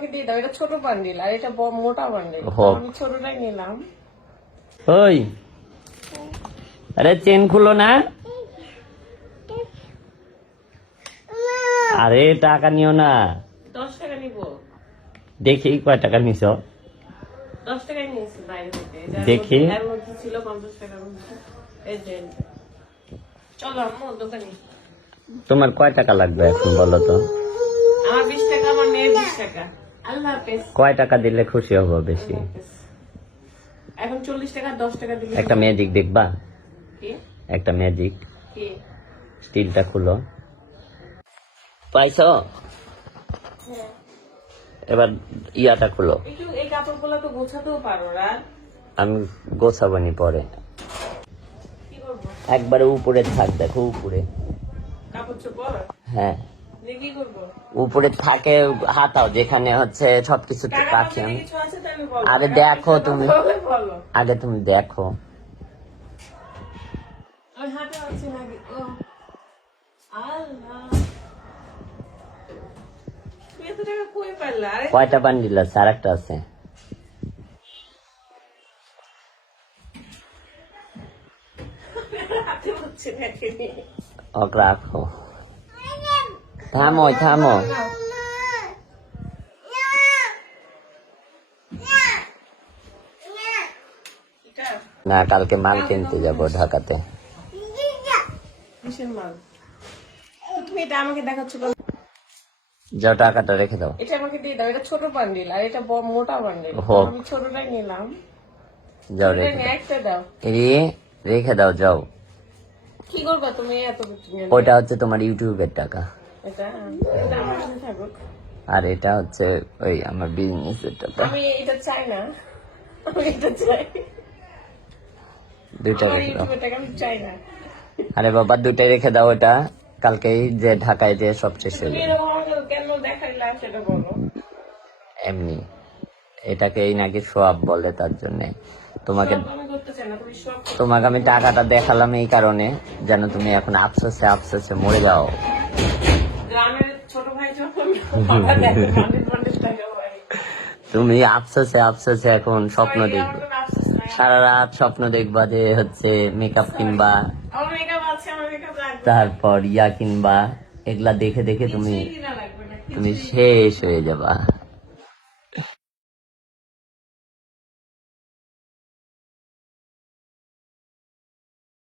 আমাকে দিয়ে দাও এটা ছোট বান্ডিল আর এটা মোটা বান্ডিল। আমি ছোটটাই নিলাম। ওই। আরে চেন খুলো না। আরে টাকা নিও না। দশ টাকা নিব। দেখি কয় টাকা নিছ। দশ টাকাই নিয়েছি বাইরে থেকে। দেখি। ছিল পঞ্চাশ যে। চলো আম্মু দোকানে। তোমার কয় টাকা লাগবে এখন বলো তো? আমার বিশ টাকা আমার মেয়ের বিশ টাকা। আল্লাহ হাফেজ। কয় টাকা দিলে খুশি হব বেশি? এখন চল্লিশ টাকা দশ টাকা দিলে একটা ম্যাজিক দেখবা? কি? একটা ম্যাজিক কি? স্টিলটা খুলো। পাইছ? হ্যাঁ। এবার ইয়াটা খুলো। একটু এই কাপড়গুলো তো গোছাতেও পারো রাত আমি গোছাবানি পরে। কি করব? একবারে উপরে থাক দেখো উপরে। কাপড় চোপড়? হ্যাঁ। উপরে থাকে হাতাও যেখানে হচ্ছে সবকিছু রাখি। আমি আরে দেখো তুমি। আগে তুমি দেখো। কয়টা বান্ডিল আছে? আর একটা আছে রাখো। থামো থামো না কালকে মাল কিনতে যাব ঢাকাতে তুমি এটা আমাকে দেখাচ্ছ কেন? যাও টাকাটা রেখে দাও এটা আমাকে দিয়ে দাও এটা ছোট বান্ডিল আর এটা মোটা বান্ডিল। আমি ছোটটাই নিলাম যাও রেখে দাও একটা দাও এই রেখে দাও যাও কি করবা তুমি এত? ওইটা হচ্ছে তোমার ইউটিউবের টাকা এটা এটা আর এটা হচ্ছে ওই আমার বিজনেসের টাকা আমি এটা চাই না। আমি এটা চাই। দুইটা রেখে দাও। আরে বাবা দুইটাই রেখে দাও ওটা। কালকেই যে ঢাকায় যে সব শেষ হয়ে এমনি। এটাকেই নাকি সোয়াব বলে তার জন্য। তোমাকে। তোমাকে আমি টাকাটা দেখালাম এই কারণে যেন তুমি এখন আফসোসে আফসোসে মরে যাও। তুমি আফসোসে আফসোসে এখন স্বপ্ন দেখবে। সারা রাত স্বপ্ন দেখবা যে হচ্ছে মেকআপ কিনবা। তারপর ইয়া কিনবা। এগুলা দেখে দেখে তুমি তুমি শেষ হয়ে যাবা।